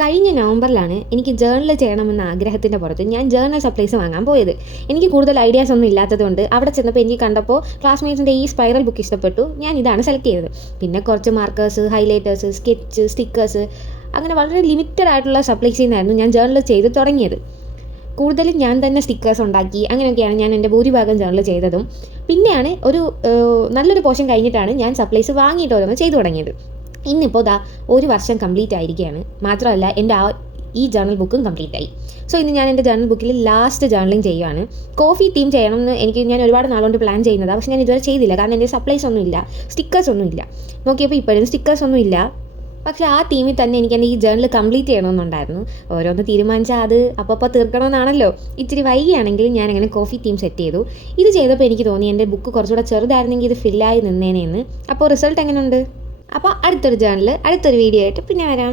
കഴിഞ്ഞ നവംബറിലാണ് എനിക്ക് ജേർണൽ ചെയ്യണമെന്ന ആഗ്രഹത്തിൻ്റെ പുറത്ത് ഞാൻ ജേർണൽ സപ്ലൈസ് വാങ്ങാൻ പോയത്. എനിക്ക് കൂടുതൽ ഐഡിയാസ് ഒന്നും ഇല്ലാത്തതുകൊണ്ട് അവിടെ ചെന്നപ്പോൾ എനിക്ക് കണ്ടപ്പോൾ ക്ലാസ്മേറ്റ്സിൻ്റെ ഈ സ്പൈറൽ ബുക്ക് ഇഷ്ടപ്പെട്ടു. ഞാൻ ഇതാണ് സെലക്ട് ചെയ്തത്. പിന്നെ കുറച്ച് മാർക്കേഴ്സ്, ഹൈലൈറ്റേഴ്സ്, സ്കെച്ച്, സ്റ്റിക്കേഴ്സ്, അങ്ങനെ വളരെ ലിമിറ്റഡ് ആയിട്ടുള്ള സപ്ലൈസിൽ നിന്നായിരുന്നു ഞാൻ ജേർണൽ ചെയ്ത് തുടങ്ങിയത്. കൂടുതലും ഞാൻ തന്നെ സ്റ്റിക്കേഴ്സ് ഉണ്ടാക്കി, അങ്ങനെയൊക്കെയാണ് ഞാൻ എൻ്റെ ഭൂരിഭാഗം ജേർണൽ ചെയ്തതും. പിന്നെയാണ് നല്ലൊരു പോർഷൻ കഴിഞ്ഞിട്ടാണ് ഞാൻ സപ്ലൈസ് വാങ്ങിയിട്ട് ഓരോന്ന് ചെയ്തു തുടങ്ങിയത്. ഇന്നിപ്പോൾ ഒരു വർഷം കംപ്ലീറ്റ് ആയിരിക്കുകയാണ്. മാത്രമല്ല എൻ്റെ ഈ ജേർണൽ ബുക്കും കംപ്ലീറ്റ് ആയി. സോ ഇന്ന് ഞാൻ എൻ്റെ ജേർണൽ ബുക്കിൽ ലാസ്റ്റ് ജേർണലിങ് ചെയ്യുകയാണ്. കോഫി തീം ചെയ്യണം എന്ന് ഞാൻ ഒരുപാട് നാളുകൊണ്ട് പ്ലാൻ ചെയ്യുന്നതാണ്. പക്ഷേ ഞാൻ ഇതുവരെ ചെയ്തില്ല. കാരണം എൻ്റെ സപ്ലൈസ് ഒന്നുമില്ല, സ്റ്റിക്കേഴ്സ് ഒന്നുമില്ല. നോക്കിയപ്പോൾ ഇപ്പോഴും സ്റ്റിക്കേഴ്സ് ഒന്നും ഇല്ല. പക്ഷേ ആ തീമിൽ തന്നെ എനിക്ക് എൻ്റെ ഈ ജേർണൽ കംപ്ലീറ്റ് ചെയ്യണമെന്നുണ്ടായിരുന്നു. ഓരോന്ന് തീരുമാനിച്ചാൽ അത് അപ്പോൾ തീർക്കണമെന്നാണല്ലോ. ഇച്ചിരി വൈകിയാണെങ്കിൽ ഞാൻ അങ്ങനെ കോഫി തീം സെറ്റ് ചെയ്തു. ഇത് ചെയ്തപ്പോൾ എനിക്ക് തോന്നി എൻ്റെ ബുക്ക് കുറച്ചുകൂടെ ചെറുതായിരുന്നെങ്കിൽ ഇത് ഫില്ലായി നിന്നേനെന്ന്. അപ്പോൾ റിസൾട്ട് എങ്ങനെയുണ്ട്? അപ്പോൾ അടുത്തൊരു ജേർണൽ, അടുത്തൊരു വീഡിയോ ആയിട്ട് പിന്നെ വരാം.